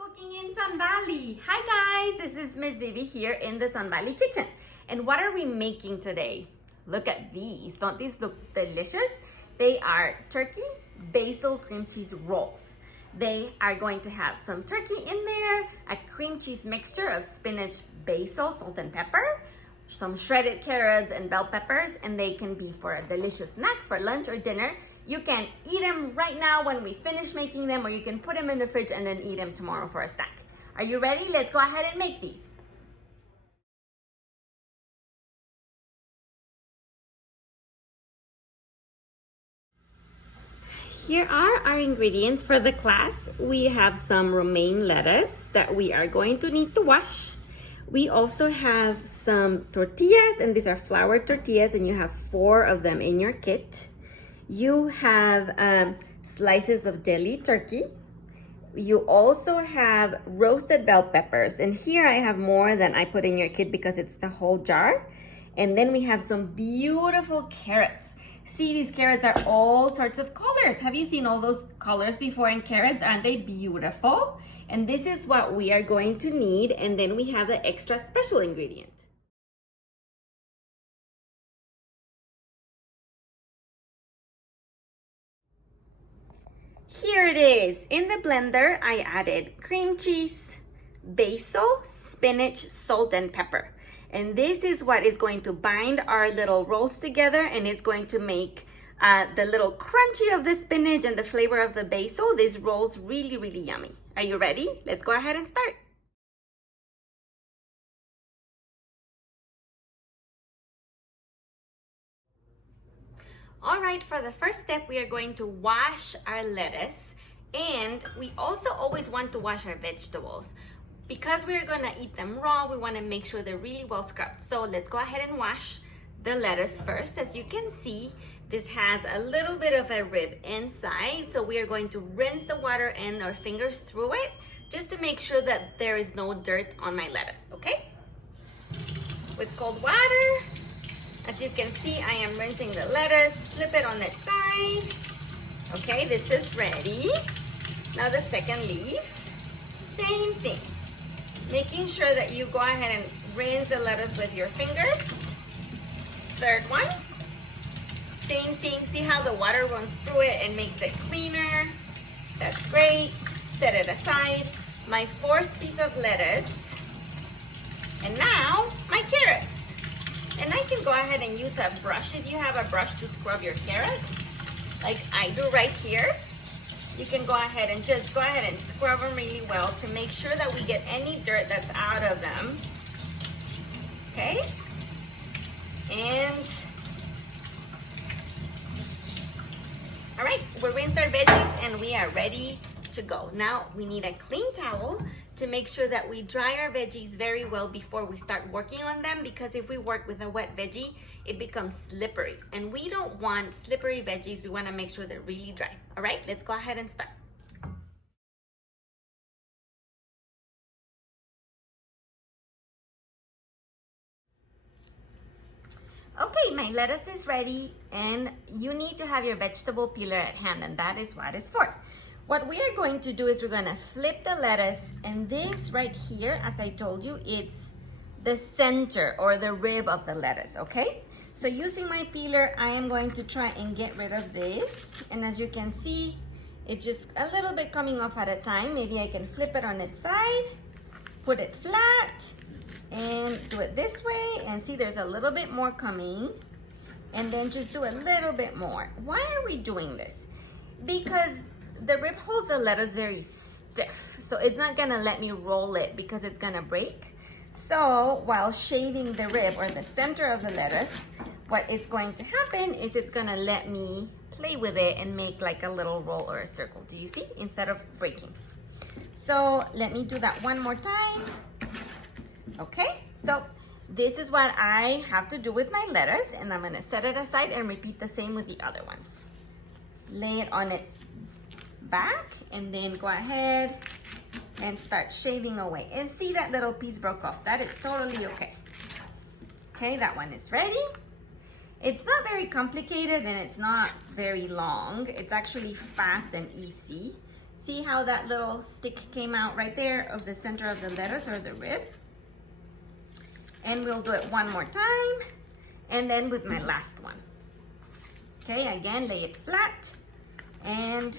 Cooking in Sun Valley. Hi guys, this is Miss Vivi here in the Sun Valley kitchen. And what are we making today? Look at these. Don't these look delicious? They are turkey basil cream cheese rolls. They are going to have some turkey in there, a cream cheese mixture of spinach, basil, salt and pepper, some shredded carrots and bell peppers, and they can be for a delicious snack for lunch or dinner. You can eat them right now when we finish making them, or you can put them in the fridge and then eat them tomorrow for a snack. Are you ready? Let's go ahead and make these. Here are our ingredients for the class. We have some romaine lettuce that we are going to need to wash. We also have some tortillas, and these are flour tortillas, and you have 4 of them in your kit. You have slices of deli turkey. You also have roasted bell peppers, and here I have more than I put in your kit because it's the whole jar. And then we have some beautiful carrots. See, these carrots are all sorts of colors. Have you seen all those colors before in carrots? Aren't they beautiful? And this is what we are going to need, and then we have the extra special ingredient. Here it is. In the blender, I added cream cheese, basil, spinach, salt, and pepper. And this is what is going to bind our little rolls together, and it's going to make the little crunchy of the spinach and the flavor of the basil, these rolls really, really yummy. Are you ready? Let's go ahead and start. All right, for the first step, we are going to wash our lettuce, and we also always want to wash our vegetables. Because we're gonna eat them raw, we wanna make sure they're really well scrubbed. So let's go ahead and wash the lettuce first. As you can see, this has a little bit of a rib inside, so we are going to rinse the water and our fingers through it, just to make sure that there is no dirt on my lettuce, okay? With cold water, as you can see, I am rinsing the lettuce, flip it on its side. Okay, this is ready. Now the second leaf, same thing. Making sure that you go ahead and rinse the lettuce with your fingers. Third one, same thing. See how the water runs through it and makes it cleaner? That's great. Set it aside. My 4th piece of lettuce. And now, my carrots. And I can go ahead and use a brush if you have a brush to scrub your carrots, like I do right here. You can go ahead and just go ahead and scrub them really well to make sure that we get any dirt that's out of them. Okay? And all right, we rinsed our veggies and we are ready to go. Now we need a clean towel to make sure that we dry our veggies very well before we start working on them, because if we work with a wet veggie, it becomes slippery, and we don't want slippery veggies. We want to make sure they're really dry. All right, let's go ahead and start. Okay, my lettuce is ready, and you need to have your vegetable peeler at hand, and that is what it's for. What we are going to do is we're going to flip the lettuce, and this right here, as I told you, it's the center or the rib of the lettuce, okay? So using my peeler, I am going to try and get rid of this. And as you can see, it's just a little bit coming off at a time. Maybe I can flip it on its side, put it flat, and do it this way. And see, there's a little bit more coming. And then just do a little bit more. Why are we doing this? Because the rib holds the lettuce very stiff, so it's not gonna let me roll it because it's gonna break. So while shaving the rib or the center of the lettuce, what is going to happen is it's gonna let me play with it and make like a little roll or a circle. Do you see? Instead of breaking. So let me do that one more time. Okay, so this is what I have to do with my lettuce, and I'm gonna set it aside and repeat the same with the other ones. Lay it on its back, and then go ahead and start shaving away. And see, that little piece broke off. That is totally okay. Okay, that one is ready. It's not very complicated, and it's not very long. It's actually fast and easy. See how that little stick came out right there of the center of the lettuce or the rib? And we'll do it one more time, and then with my last one. Okay, again, lay it flat, and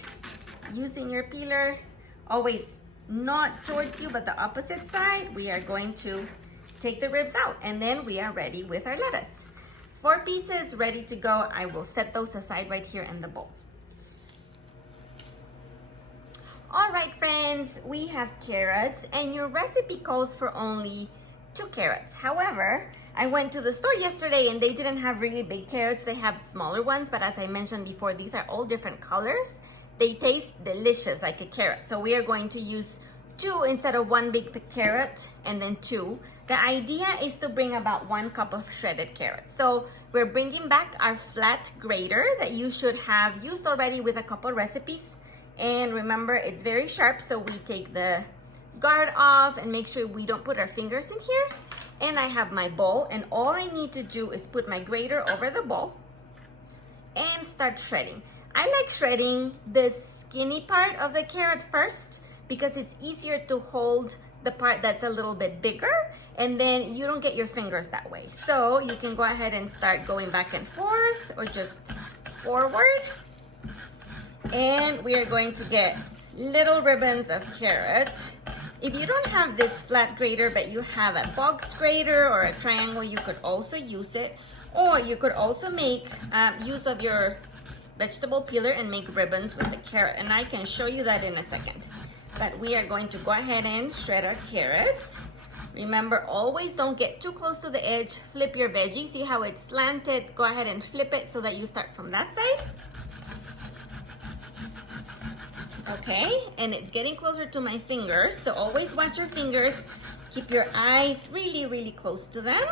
using your peeler, always not towards you, but the opposite side, we are going to take the ribs out, and then we are ready with our lettuce. 4 pieces ready to go. I will set those aside right here in the bowl. All right, friends, we have carrots, and your recipe calls for only 2 carrots. However, I went to the store yesterday and they didn't have really big carrots. They have smaller ones, but as I mentioned before, these are all different colors. They taste delicious like a carrot. So we are going to use 2 instead of 1 big carrot and then 2. The idea is to bring about 1 cup of shredded carrots. So we're bringing back our flat grater that you should have used already with a couple recipes. And remember, it's very sharp, so we take the guard off and make sure we don't put our fingers in here. And I have my bowl, and all I need to do is put my grater over the bowl and start shredding. I like shredding the skinny part of the carrot first because it's easier to hold the part that's a little bit bigger, and then you don't get your fingers that way. So you can go ahead and start going back and forth or just forward. And we are going to get little ribbons of carrot. If you don't have this flat grater, but you have a box grater or a triangle, you could also use it. Or you could also make use of your vegetable peeler and make ribbons with the carrot. And I can show you that in a second. But we are going to go ahead and shred our carrots. Remember, always don't get too close to the edge. Flip your veggie. See how it's slanted? Go ahead and flip it so that you start from that side. Okay, and it's getting closer to my fingers, so always watch your fingers. Keep your eyes really, really close to them.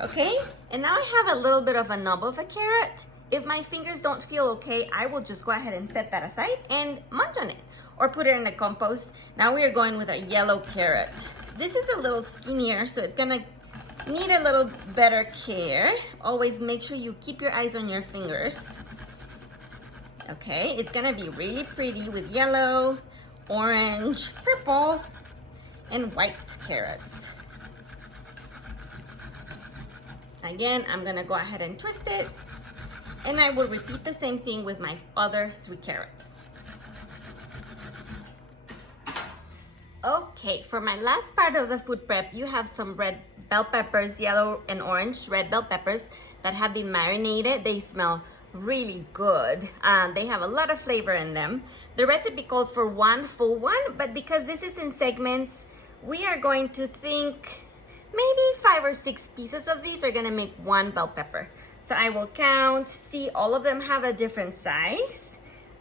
Okay, and now I have a little bit of a nub of a carrot. If my fingers don't feel okay, I will just go ahead and set that aside and munch on it or put it in the compost. Now we are going with a yellow carrot. This is a little skinnier, so it's gonna need a little better care. Always make sure you keep your eyes on your fingers. Okay, it's gonna be really pretty with yellow, orange, purple, and white carrots. Again, I'm gonna go ahead and twist it, and I will repeat the same thing with my other 3 carrots. Okay, for my last part of the food prep, you have some red bell peppers, yellow and orange red bell peppers that have been marinated. They smell really good. They have a lot of flavor in them. The recipe calls for 1 full one, but because this is in segments, we are going to think maybe 5 or 6 pieces of these are gonna make 1 bell pepper. So I will count. See, all of them have a different size.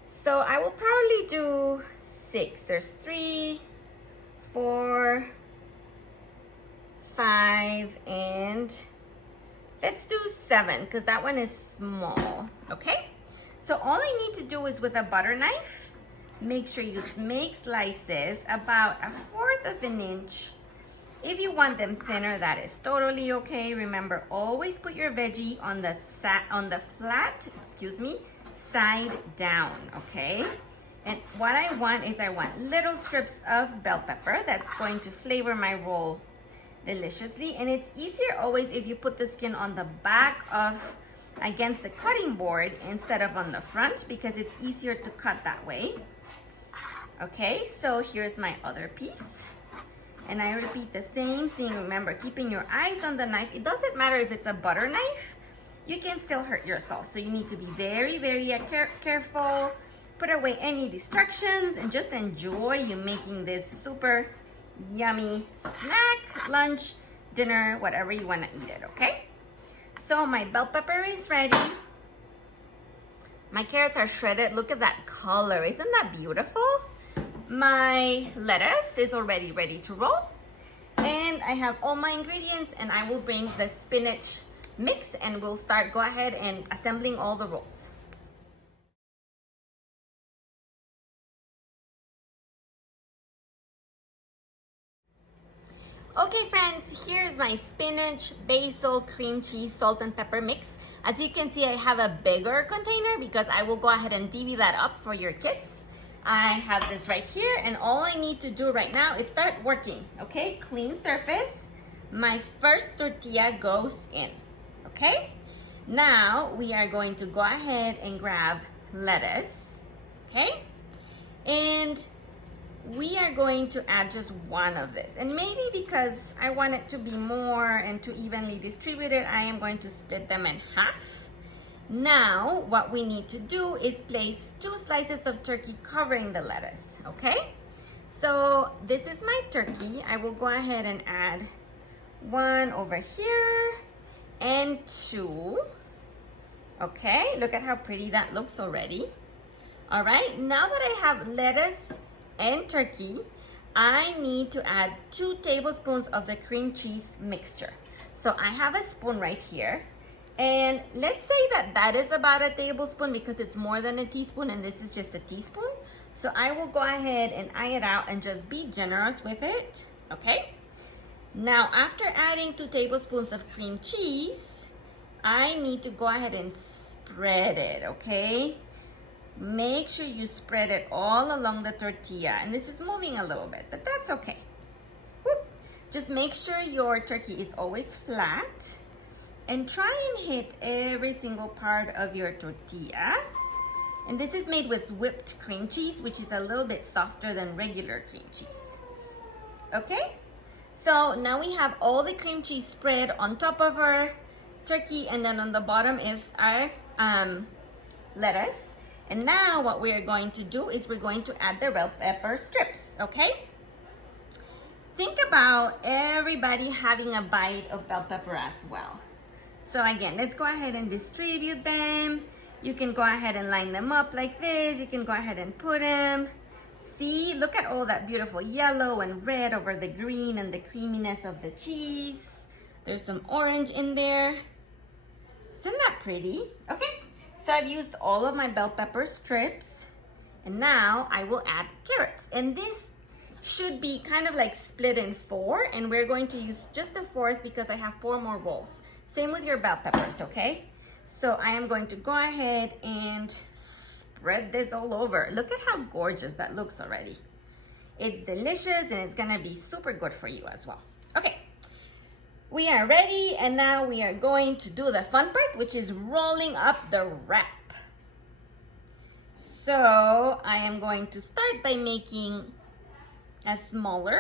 So I will probably do 6. There's 3, 4, 5, and let's do 7 because that one is small. Okay, so all I need to do is with a butter knife, make sure you make slices about 1/4 of an inch. If you want them thinner, that is totally okay. Remember, always put your veggie on the flat, side down, okay? And what I want is I want little strips of bell pepper that's going to flavor my roll deliciously. And it's easier always if you put the skin on the back of against the cutting board instead of on the front, because it's easier to cut that way. Okay, so here's my other piece. And I repeat the same thing. Remember, keeping your eyes on the knife. It doesn't matter if it's a butter knife, you can still hurt yourself. So you need to be very, very careful. Put away any distractions and just enjoy you making this super yummy snack, lunch, dinner, whatever you want to eat it, okay? So my bell pepper is ready. My carrots are shredded. Look at that color. Isn't that beautiful? My lettuce is already ready to roll. And I have all my ingredients, and I will bring the spinach mix and we'll go ahead and assembling all the rolls. Okay friends, here's my spinach, basil, cream cheese, salt and pepper mix. As you can see, I have a bigger container because I will go ahead and divvy that up for your kids. I have this right here, and all I need to do right now is start working, okay? Clean surface. My first tortilla goes in, okay? Now we are going to go ahead and grab lettuce, okay? And we are going to add just one of this. And maybe because I want it to be more and to evenly distribute it, I am going to split them in half. Now, what we need to do is place 2 slices of turkey covering the lettuce, okay? So this is my turkey. I will go ahead and add 1 over here and 2. Okay, look at how pretty that looks already. All right, now that I have lettuce and turkey, I need to add 2 tablespoons of the cream cheese mixture. So I have a spoon right here. And let's say that that is about a tablespoon because it's more than a teaspoon and this is just a teaspoon. So I will go ahead and eye it out and just be generous with it, okay? Now, after adding 2 tablespoons of cream cheese, I need to go ahead and spread it, okay? Make sure you spread it all along the tortilla. And this is moving a little bit, but that's okay. Whoop. Just make sure your turkey is always flat. And try and hit every single part of your tortilla. And this is made with whipped cream cheese, which is a little bit softer than regular cream cheese. Okay? So now we have all the cream cheese spread on top of our turkey, and then on the bottom is our lettuce. And now what we're going to do is we're going to add the bell pepper strips, okay? Think about everybody having a bite of bell pepper as well. So again, let's go ahead and distribute them. You can go ahead and line them up like this. You can go ahead and put them. See, look at all that beautiful yellow and red over the green and the creaminess of the cheese. There's some orange in there. Isn't that pretty? Okay, so I've used all of my bell pepper strips. And now I will add carrots. And this should be kind of like split in 4. And we're going to use just the 4th because I have 4 more rolls. Same with your bell peppers, okay? So I am going to go ahead and spread this all over. Look at how gorgeous that looks already. It's delicious and it's gonna be super good for you as well. Okay, we are ready and now we are going to do the fun part, which is rolling up the wrap. So I am going to start by making a smaller,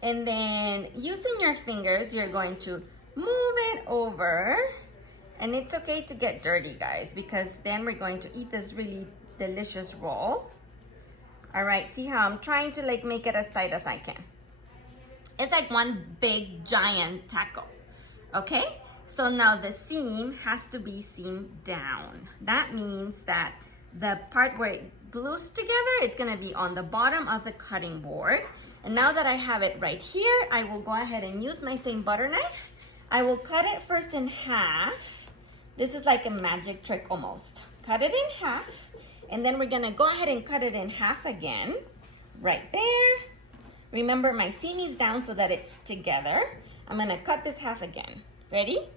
and then using your fingers, you're going to move it over. And it's okay to get dirty, guys, because then we're going to eat this really delicious roll. All right, see how I'm trying to like make it as tight as I can. It's like one big giant taco, okay? So now the seam has to be seamed down. That means that the part where it glues together, it's gonna be on the bottom of the cutting board. And now that I have it right here, I will go ahead and use my same butter knife. I will cut it first in half. This is like a magic trick almost. Cut it in half, and then we're gonna go ahead and cut it in half again, right there. Remember, my seam is down so that it's together. I'm gonna cut this half again. Ready?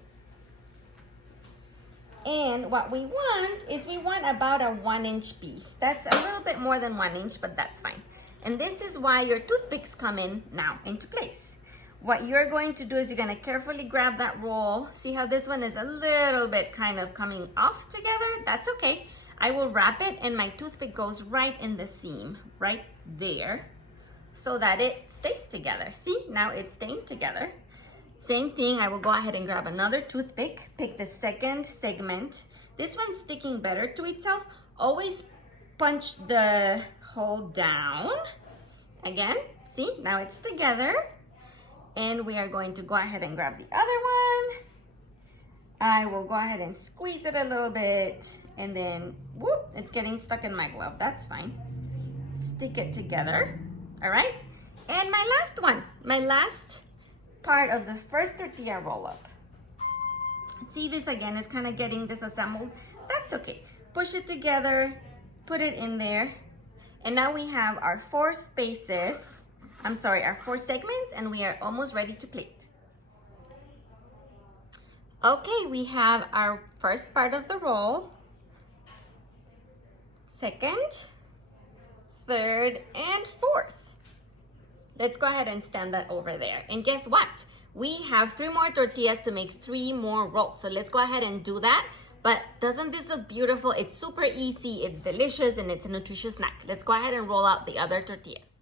And what we want is we want about a 1-inch piece. That's a little bit more than 1 inch, but that's fine. And this is why your toothpicks come in now into place. What you're going to do is you're gonna carefully grab that roll. See how this one is a little bit kind of coming off together? That's okay. I will wrap it and my toothpick goes right in the seam, right there, so that it stays together. See, now it's staying together. Same thing, I will go ahead and grab another toothpick, pick the second segment. This one's sticking better to itself. Always punch the hole down. Again, see, now it's together. And we are going to go ahead and grab the other one. I will go ahead and squeeze it a little bit, and then, whoop, it's getting stuck in my glove. That's fine. Stick it together, all right? And my last one, my last part of the first tortilla roll-up. See, this again is kind of getting disassembled. That's okay. Push it together, put it in there, and now we have our 4 spaces. I'm sorry, our 4 segments, and we are almost ready to plate. Okay, we have our first part of the roll, second, third, and fourth. Let's go ahead and stand that over there. And guess what? We have 3 more tortillas to make 3 more rolls. So let's go ahead and do that. But doesn't this look beautiful? It's super easy, it's delicious, and it's a nutritious snack. Let's go ahead and roll out the other tortillas.